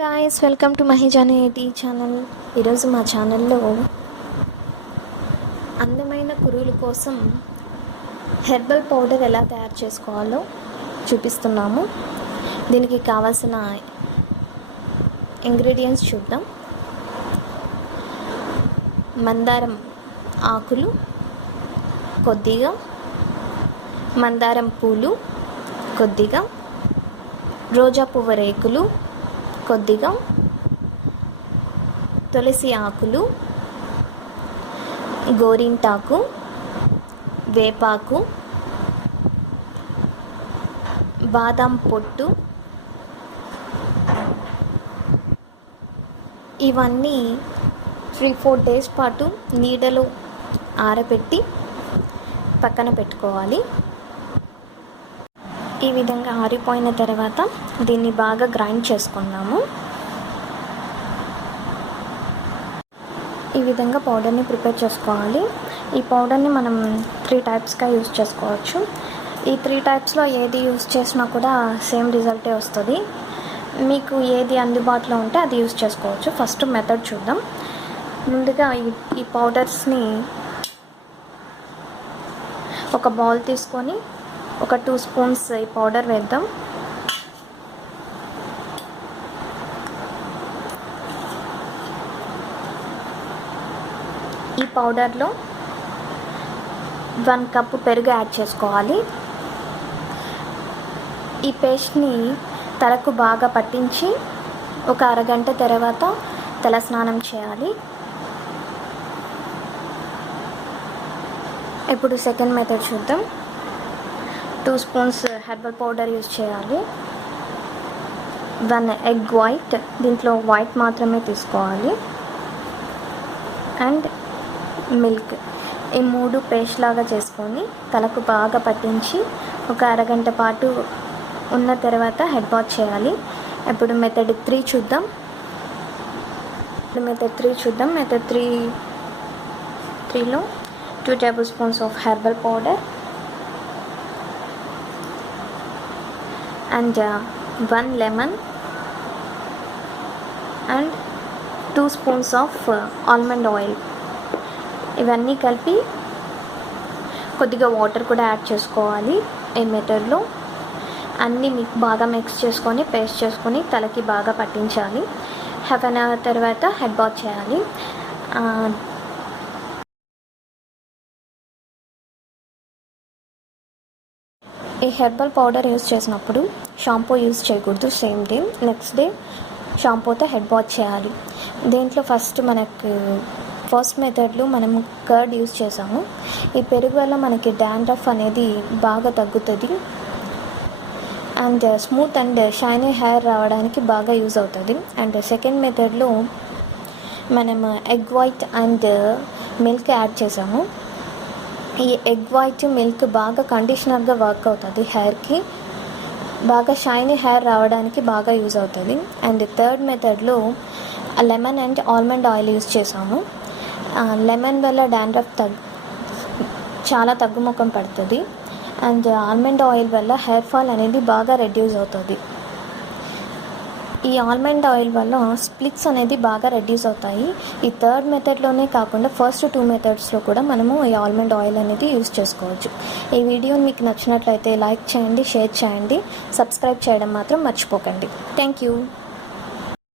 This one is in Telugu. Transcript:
Guys, welcome to Mahijani IT channel. ఈరోజు మా ఛానల్లో అందమైన కురుల కోసం హెర్బల్ పౌడర్ ఎలా తయారు చేసుకోవాలో చూపిస్తున్నాము. దీనికి కావాల్సిన ఇంగ్రీడియంట్స్ చూద్దాం. మందారం ఆకులు కొద్దిగా, మందారం పూలు కొద్దిగా, రోజా పువ్వు రేకులు కొద్దిగా, తులసి ఆకులు, గోరింటాకు, వేపాకు, బాదం పొట్టు, ఇవన్నీ 3-4 డేస్ పాటు నీడలో ఆరబెట్టి పక్కన పెట్టుకోవాలి. ఈ విధంగా ఆరిపోయిన తర్వాత దీన్ని బాగా గ్రైండ్ చేసుకున్నాము. ఈ విధంగా పౌడర్ని ప్రిపేర్ చేసుకోవాలి. ఈ పౌడర్ని మనం 3 టైప్స్గా యూజ్ చేసుకోవచ్చు. ఈ 3 టైప్స్లో ఏది యూజ్ చేసినా కూడా సేమ్ రిజల్టే వస్తుంది. మీకు ఏది అందుబాటులో ఉంటే అది యూజ్ చేసుకోవచ్చు. ఫస్ట్ మెథడ్ చూద్దాం. ముందుగా ఈ పౌడర్స్ని ఒక బౌల్ తీసుకొని ఒక 2 స్పూన్స్ ఈ పౌడర్ వేద్దాం. ఈ పౌడర్లో 1 కప్పు పెరుగు యాడ్ చేసుకోవాలి. ఈ పేస్ట్ని తలకు బాగా పట్టించి ఒక అరగంట తర్వాత తల స్నానం చేయాలి. ఇప్పుడు సెకండ్ మెథడ్ చూద్దాం. 2 స్పూన్స్ హెర్బల్ పౌడర్ యూజ్ చేయాలి. 1 ఎగ్ వైట్, దీంట్లో వైట్ మాత్రమే తీసుకోవాలి, అండ్ మిల్క్. ఈ 3 పేస్ట్ లాగా చేసుకొని తలకు బాగా పట్టించి ఒక అరగంట పాటు ఉన్న తర్వాత హెడ్ బాత్ చేయాలి. ఇప్పుడు మెథడ్ 3 చూద్దాం. మెథడ్ 3లో 2 table spoons of herbal powder and 1 lemon and 2 spoons of almond oil. ఇవన్నీ కలిపి కొద్దిగా వాటర్ కూడా యాడ్ చేసుకోవాలి. ఈ మెథడ్లో అన్నీ బాగా మిక్స్ చేసుకొని పేస్ట్ చేసుకొని తలకి బాగా పట్టించాలి. హాఫ్ అన్ అవర్ తర్వాత హెడ్ బాత్ చేయాలి. ఈ హెర్బల్ పౌడర్ యూజ్ చేసినప్పుడు షాంపూ యూజ్ చేయకూడదు. సేమ్ డే నెక్స్ట్ డే షాంపూతో హెడ్ బాత్ చేయాలి. దీంట్లో ఫస్ట్ మెథడ్లో మనం కర్డ్ యూజ్ చేసాము. ఈ పెరుగు వల్ల మనకి డాండ్రఫ్ అనేది బాగా తగ్గుతుంది and smooth and shiny hair రావడానికి బాగా యూజ్ అవుతుంది. అండ్ సెకండ్ మెథడ్లో మనం egg white and milk add చేసాము. ఈ ఎగ్ వైట్ మిల్క్ బాగా కండిషనర్గా వర్క్ అవుతుంది. హెయిర్కి బాగా షైనీ హెయిర్ రావడానికి బాగా యూజ్ అవుతుంది. అండ్ థర్డ్ మెథడ్లో lemon and almond oil use చేసాము. లెమన్ వల్ల డాండ్రఫ్ చాలా తగ్గుముఖం పడుతుంది అండ్ ఆల్మండ్ ఆయిల్ వల్ల హెయిర్ ఫాల్ అనేది బాగా రెడ్యూస్ అవుతుంది. ఈ ఆల్మండ్ ఆయిల్ వల్ల స్ప్లిట్స్ అనేది బాగా రెడ్యూస్ అవుతాయి. ఈ థర్డ్ మెథడ్లోనే కాకుండా ఫస్ట్ 2 మెథడ్స్లో కూడా మనము ఈ ఆల్మండ్ ఆయిల్ అనేది యూజ్ చేసుకోవచ్చు. ఈ వీడియో మీకు నచ్చినట్లయితే లైక్ చేయండి, షేర్ చేయండి, సబ్స్క్రైబ్ చేయడం మాత్రం మర్చిపోకండి. Thank you.